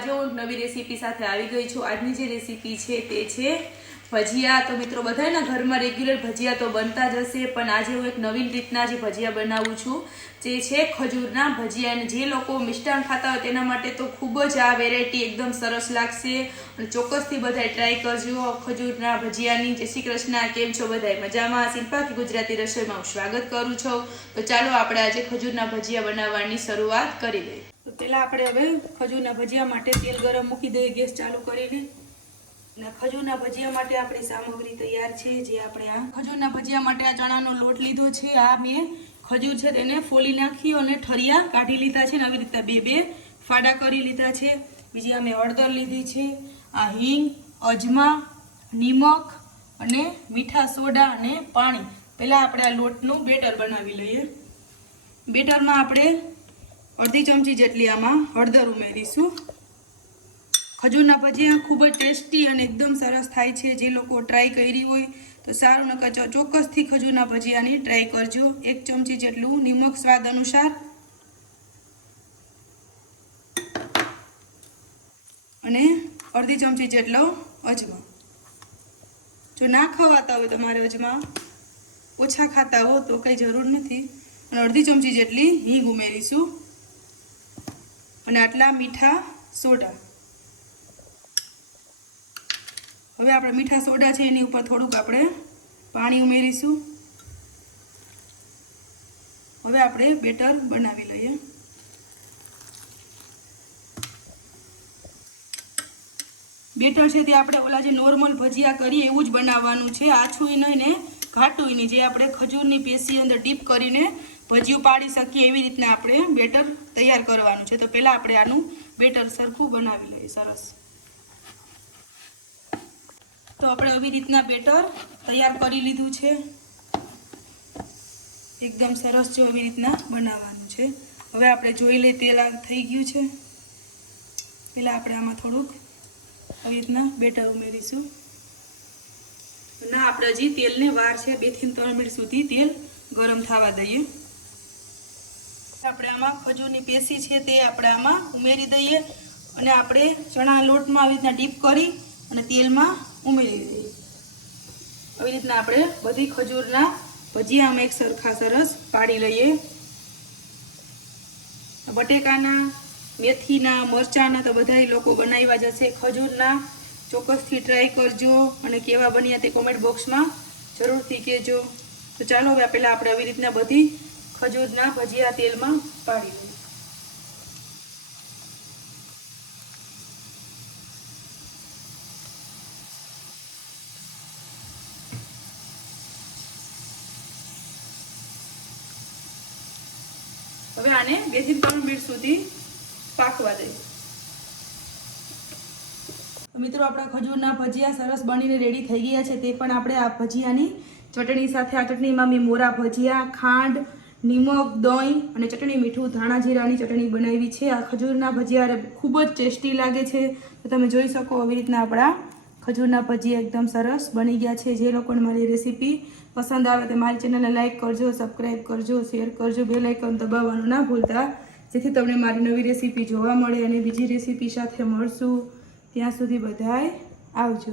આજે હું નવી રેસીપી સાથે આવી ગઈ છું। આજની જે રેસીપી છે તે છે ભજીયા। તો મિત્રો બધાના ઘરમાં રેગ્યુલર ભજીયા તો બનતા જ હશે, પણ આજે હું એક નવીન રીતના જે ભજીયા બનાવું છું જે છે ખજૂરના ભજીયા। અને જે લોકો મિષ્ટાન ખાતા હોય તેના માટે તો ખૂબ જ આ વેરાયટી એકદમ સરસ લાગશે અને ચોક્કસથી બધા ટ્રાય કરજો ખજૂરના ભજીયાની। જય શ્રી કૃષ્ણ, કેમ છો બધા? મજામાં? શિલ્પા ગુજરાતી રસોઈમાં હું સ્વાગત કરું છું। તો ચાલો આપણે આજે ખજૂરના ભજીયા બનાવવાની શરૂઆત કરી દઈએ। તો પહેલા આપણે હવે ખજૂરના ભજીયા માટે તેલ ગરમ મૂકી દઈએ ગેસ ચાલુ કરીને। અને ખજૂરના ભજીયા માટે આપણી સામગ્રી તૈયાર છે। જે આપણે આ ખજૂરના ભજીયા માટે આ ચણાનો લોટ લીધો છે। આ મેં ખજૂર છે તેને ફોલી નાખી અને ઠરિયા કાઢી લીધા છે અને આવી રીતે બે બે ફાડા કરી લીધા છે। બીજી અમે હળદર લીધી છે, આ હિંગ, અજમા, નિમક અને મીઠા સોડા અને પાણી। પહેલા આપણે આ લોટનું બેટર બનાવી લઈએ। બેટરમાં આપણે અડધી ચમચી જેટલી આમાં હળદર ઉમેરીશું। ખજૂરના ભજીયા ખૂબ જ ટેસ્ટી અને એકદમ સરસ થાય છે। જે લોકો ટ્રાય કરી હોય તો સારું, નકર ચોક્કસથી ખજૂરના ભજીયાની ટ્રાય કરજો। 1 ચમચી જેટલું નિમક સ્વાદ અનુસાર અને અડધી ચમચી જેટલો અજમા। જો ના ખવાતા હોય તમારે અજમા, ઓછા ખાતા હો તો કંઈ જરૂર નથી। અને અડધી ચમચી જેટલી હિંગ ઉમેરીશું અને આટલા મીઠા સોડા। હવે આપણે મીઠા સોડા છે એની ઉપર થોડુંક આપણે પાણી ઉમેરીશું। હવે આપણે બેટર બનાવી લઈએ। બેટર છે તે આપણે ઓલા જે નોર્મલ ભજીયા કરીએ એવું જ બનાવવાનું છે। આછું નહીં ને ઘાટું નહીં, જે આપણે ખજૂરની પેશી અંદર ડીપ કરીને ભજીયું પાડી શકીએ એવી રીતના આપણે બેટર તૈયાર કરવાનું છે। તો પહેલાં આપણે આનું બેટર સરખું બનાવી લઈએ સરસ। તો આપણે આવી રીતના બેટર તૈયાર કરી લીધું છે, એકદમ સરસ જો એવી રીતના બનાવવાનું છે। હવે આપણે જોઈ લઈએ તેલ થઈ ગયું છે। પહેલાં આપણે આમાં થોડુંક આવી રીતના બેટર ઉમેરીશું। ના, આપણે હજી તેલને વાર છે, 2 થી 3 મિનિટ સુધી તેલ ગરમ થવા દઈએ। આપણે આમાં ખજૂરની પેશી છે તે આપણે આમાં ઉમેરી દઈએ અને આપણે ચણા લોટમાં આવી રીતના ડીપ કરી અને તેલમાં ઉમેરી દઈએ। આવી રીતના આપણે બધી ખજૂરના ભજીયામાં એક સરખા સરસ પાડી લઈએ। બટેકાના, મેથીના, મરચાના તો બધા લોકો બનાવ્યા જશે। ખજૂરના ચોક્કસથી ટ્રાય કરજો અને કેવા બન્યા તે કોમેન્ટ બોક્સમાં જરૂરથી કહેજો। તો ચાલો હવે પહેલાં આપણે આવી રીતના બધી ખજૂરના ભજીયા તેલમાં પાડી લઈએ। હવે આને 2 થી 3 મિનિટ સુધી પાકવા દઈએ। મિત્રો આપણા ખજૂરના ભજીયા સરસ બનીને રેડી થઈ ગયા છે। તે પણ આપણે આ ભજીયાની ચટણી સાથે, આ ચટણીમાં મેં મોરા ભજીયા, ખાંડ, નિમક, દહીં અને ચટણી મીઠું ધાણા જીરાની ચટણી બનાવી છે। આ ખજૂરના ભજીયા ખૂબ જ ટેસ્ટી લાગે છે। તો તમે જોઈ શકો આવી રીતના આપણા ખજૂરના ભજીયા એકદમ સરસ બની ગયા છે। જે લોકોને મારી રેસીપી પસંદ આવે તો મારી ચેનલને લાઇક કરજો, સબસ્ક્રાઈબ કરજો, શેર કરજો, બેલ આઇકન દબાવવાનું ના ભૂલતા, જેથી તમને મારી નવી રેસીપી જોવા મળે। અને બીજી રેસીપી સાથે મળશું, ત્યાં સુધી બધાય આવજો।